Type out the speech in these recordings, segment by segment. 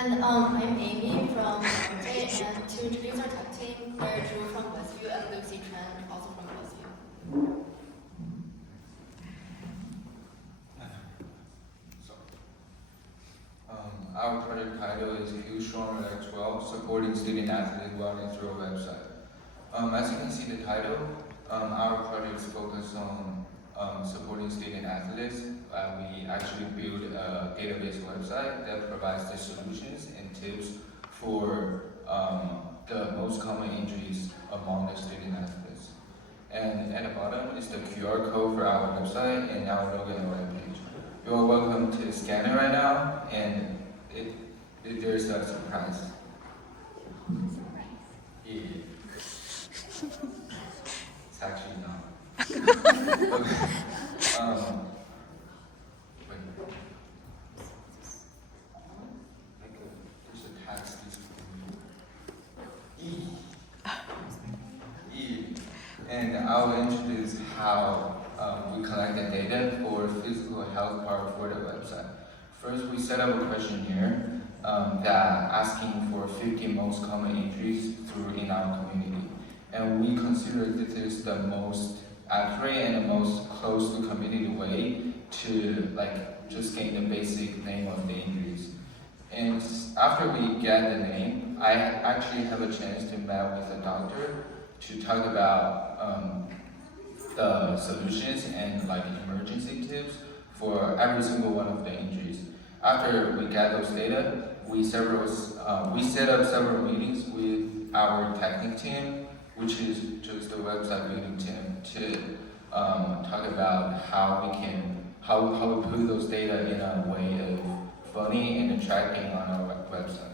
And I'm Amy from MJ, and to introduce our tech team, Claire Drew from Westview and Lucy Tran, also from Westview. Our project title is Feel Strong Relax Well, Supporting Student Athlete Wellness through a website. As you can see the title, our project is focused on supporting student athletes. We actually build a database website that provides the solutions and tips for the most common injuries among the student athletes. And at the bottom is the QR code for our website and our logo and webpage. You are welcome to scan it right now, and there's a surprise. Yeah. It's actually not. Okay. Wait. There's a tax and I will introduce how we collect the data for physical health part for the website. First, we set up a questionnaire that asking for 50 most common injuries in our community. And we consider this is the most accurate and the most close to community way to just gain the basic name of the injuries. And after we get the name, I actually have a chance to meet with a doctor to talk about the solutions and emergency tips for every single one of the injuries. After we get those data, we set up several meetings with our technical team, which is just the website building team, to talk about how we put those data in a way of funny and attracting on our website.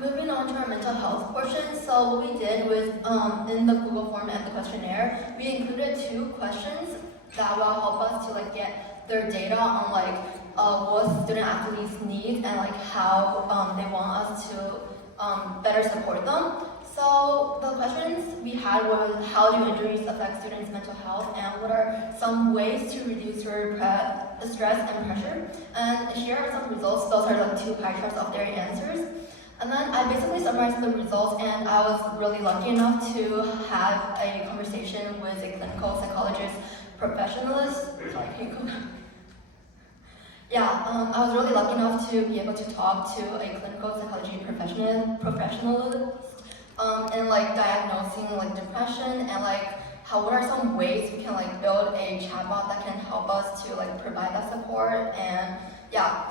Moving on to our mental health portion, so what we did was in the Google form and the questionnaire, we included 2 questions that will help us to get their data on what student athletes need and how they want us to better support them. So the questions we had was, how do injuries affect students' mental health, and what are some ways to reduce your stress and pressure? And here are some results. Those are the 2 pie charts of their answers. And then I basically summarized the results, and I was really lucky enough to have a conversation with a clinical psychologist professionalist. Sorry, can you go back? Yeah, I was really lucky enough to be able to talk to a clinical psychology professionalist in diagnosing depression and what are some ways we can build a chatbot that can help us to provide that support. And yeah,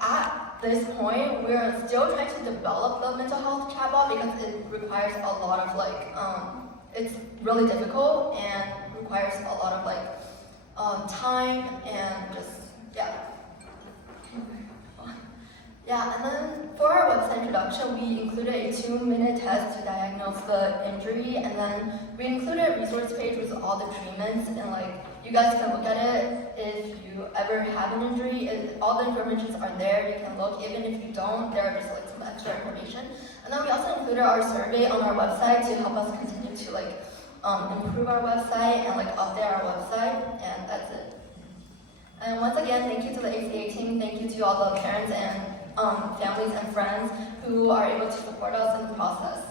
at this point we're still trying to develop the mental health chatbot because it requires a lot of it's really difficult and requires a lot of time and just yeah, and then for our website introduction, we included a 2-minute test to diagnose the injury, and then we included a resource page with all the treatments, and you guys can look at it if you ever have an injury. All the informations are there, you can look. Even if you don't, there are just some extra information. And then we also included our survey on our website to help us continue to improve our website and update our website, and that's it. And once again, thank you to the ACA team, thank you to all the parents and families and friends who are able to support us in the process.